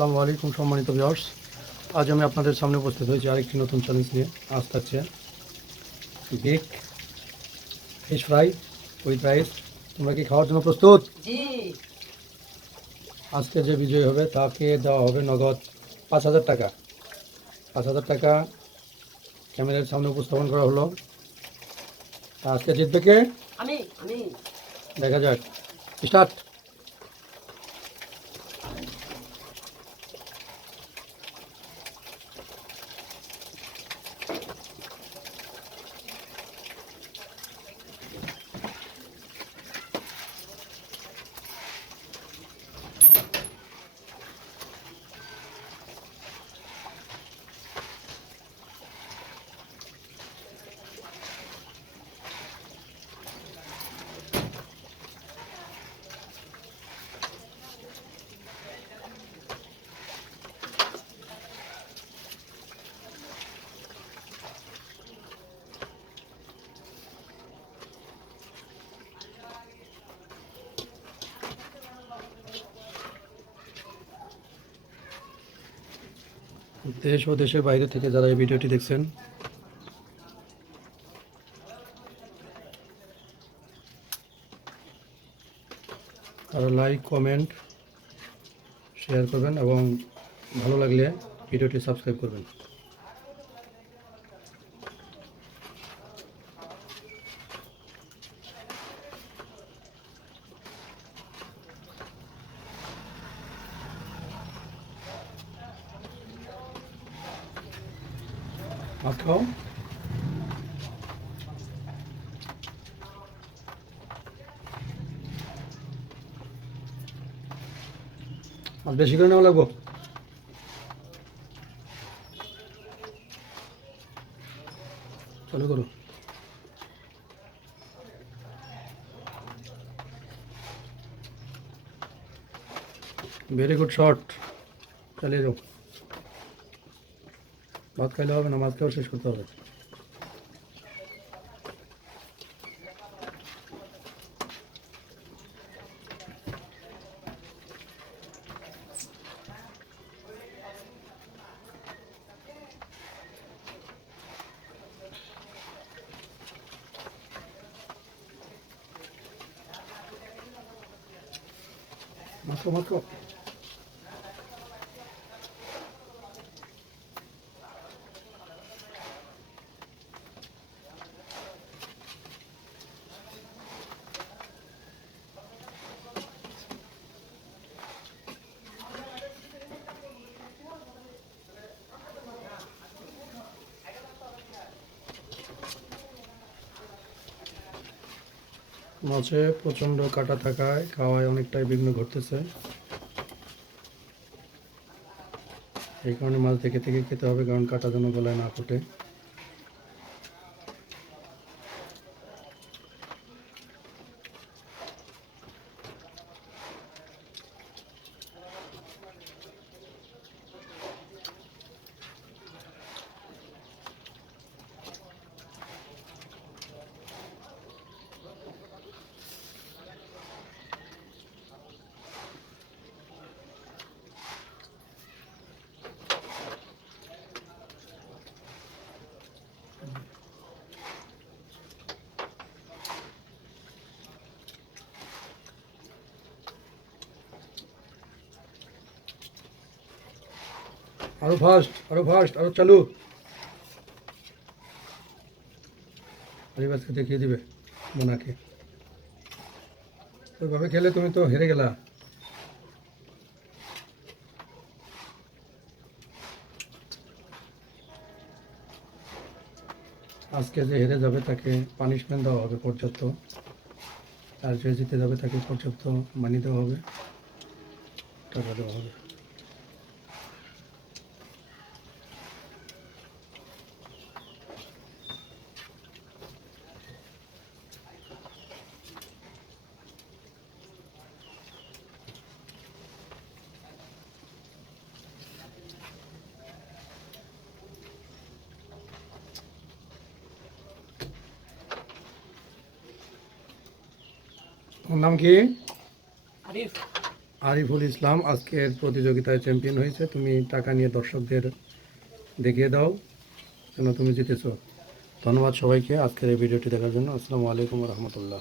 আসসালামু আলাইকুম সম্মানিত ভিউয়ার্স। আজ আমি আপনাদের সামনে উপস্থিত হয়েছি আরেকটি নতুন চ্যালেঞ্জ নিয়ে। আজ থাকছে big fish fry with rice. তোমরা কি খাওয়ার জন্য প্রস্তুত? জি। আজকে যে বিজয়ী হবে তাকে দেওয়া হবে নগদ 5,000 টাকা। 5,000 টাকা ক্যামেরার সামনে উপস্থাপন করা হলো। আজকে জিতবে কে? আমি আমি দেখা যাক। স্টার্ট। দেশ ও দেশের বাইরে থেকে যারা এই ভিডিওটি দেখছেন, তারা লাইক, কমেন্ট, শেয়ার করবেন এবং ভালো লাগলে ভিডিওটি সাবস্ক্রাইব করবেন। ভাত খাও। আর বেশি করে নেওয়া লাগবো। চালু করো। Very good shot. চালিয়ে যাও। ভাত খাইলে হবে না, ভাত খাওয়া শেষ করতে হবে। মাত্র মাত্র মাছে প্রচণ্ড কাটা থাকায় খাওয়ায় অনেকটাই বিঘ্ন ঘটতেছে। এই কারণে মাছ দেখে থেকে খেতে হবে, কারণ কাটা যেন গলায় না ফুটে। আরো ফাস্ট, আরো ফাস্ট, আরো চালু। পরিবারকে দেখিয়ে দিবে মোনাকে। ওইভাবে খেলে তুমি তো হেরে গেলা। আজকে যে হেরে যাবে তাকে পানিশমেন্ট দেওয়া হবে পর্যাপ্ত, আর যে জিতে যাবে তাকে পর্যাপ্ত মানি দেওয়া হবে, টাকা দেওয়া হবে। ওর নাম কি? আরিফ। আরিফুল ইসলাম আজকের প্রতিযোগিতায় চ্যাম্পিয়ন হয়েছে। তুমি টাকা নিয়ে দর্শকদের দেখিয়ে দাও যেন তুমি জিতেছো। ধন্যবাদ সবাইকে আজকের এই ভিডিওটি দেখার জন্য। আসসালামু আলাইকুম রহমতুল্লাহ।